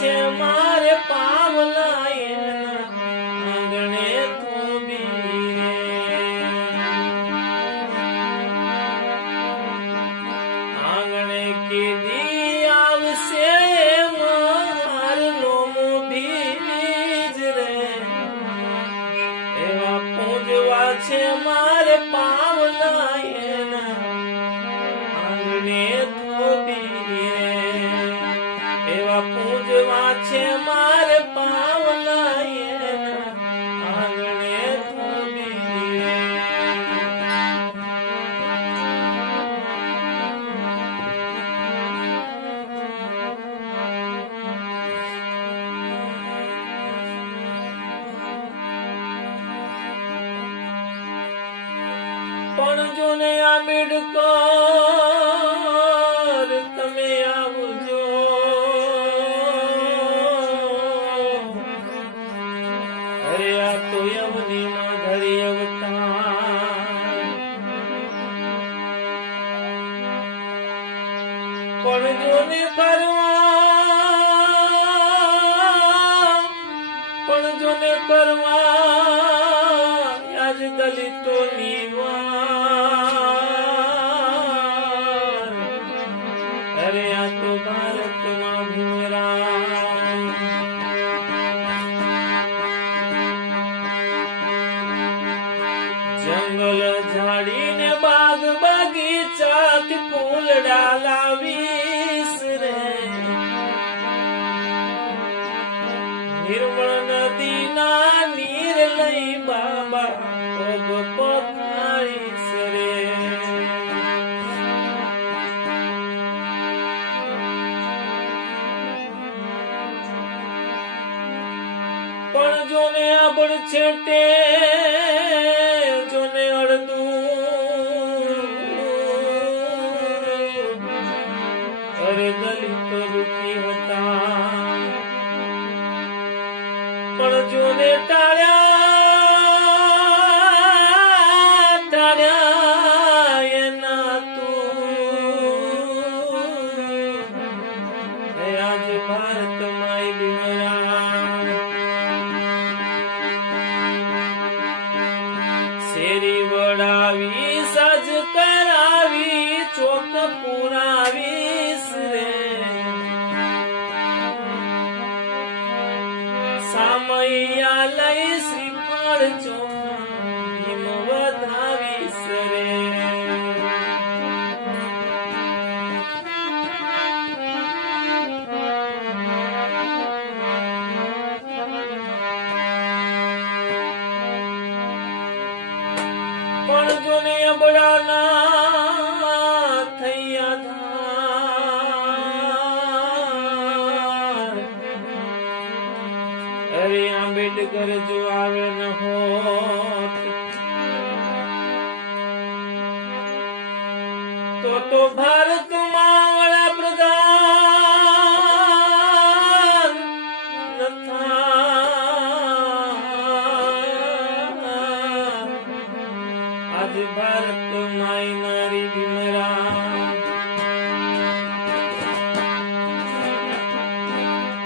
છે મારે પાવલા એના આંગણે થોભી રે આંગણે કેદી આવશે મારનો મોભી જ રે એવા પૂજવા છે મારે પાવલા એના આંગણે થોભી રે એવા પૂજવા છે મારે પાવલા એના આંગણે થોભી રે પણ જો ને આ બેડકોર તમે આવજો અરે આ તો યવની માં ધરી અવતાર પણ જો ને કરવા આજ દલિતો ની અરે આ તો ભારતમાં ભીમરાવ જંગલ ઝાડીને બાગ બગીચાથી ફૂલડા લાવીશ રે નિર્મળ નદીના નીર લઈ બાબા પગ પખાળીશ રે પણ જોને આબળ છેટે જોને અડધું અરે દલિત દુખી હતા પણ જોને ટાળ્યા એના તું આજ ભારતમાં ભીમરાવ શેરી વડાવી સજ કરાવી ચોક પુરાવીશ રે સામૈયા લઈ શ્રીફળ ચોખા ભીમ વધાવીશ રે પણ જોને અબડાના થયા ધાર અરે આંબેડકર જો આવે ન હોત તો ભારતમાં વડાપ્રધાન આજ ભારતમાં નારી ભીમરાવ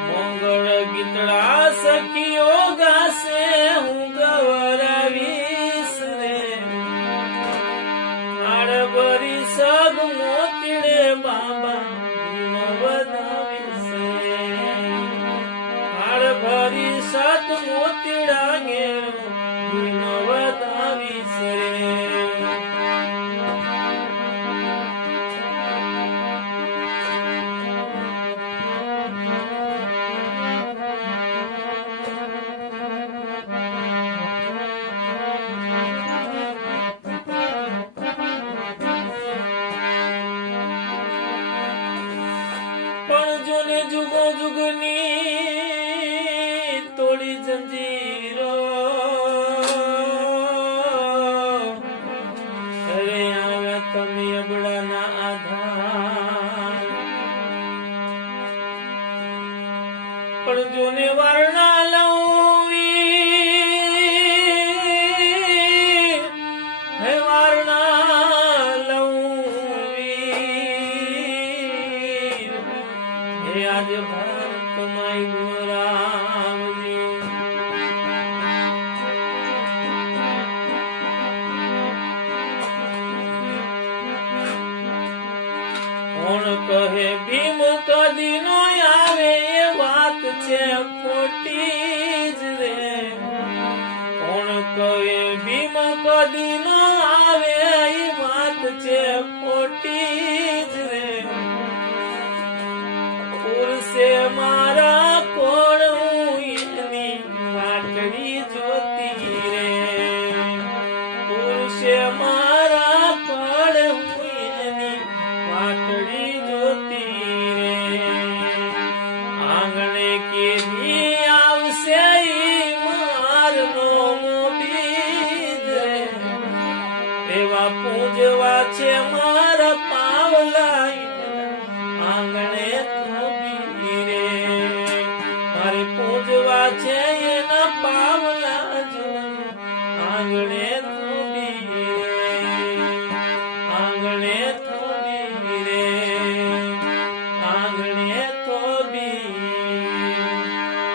મંગળ ગીતડા સખીઓ ગાશે હું ગવરાવીશ રે આડબરી સગ મોતીડે બાબા ભીમ વધાવીશ રે આડભરી સત મોતીડા ઘેરો ભીમ વધાવીશ રે પણ જોને જુગો જુગની તોડી જંજીરો અરે આવે તમે અબડાના આધાર પણ જોને વારણા લઉં હે વારણા લઉં આજ ભારતમાં કોણ કહે ભીમ કદી નો આવે એ વાત છે ખોટી જ રે કોણ કહે ભીમ કદી નો આવે એ વાત છે ખોટી જ રે પુરુષે મારા કોણ હું એની વાટડી જોતી રે પુરુષે મારા કોણ હું એની વાટડી જોતી રે આંગણે કેદી આવશે ઈ મારનો મોબીજ રે એવા પૂજવા છે મારા પાવલા આંગણે મારે પૂજવા છે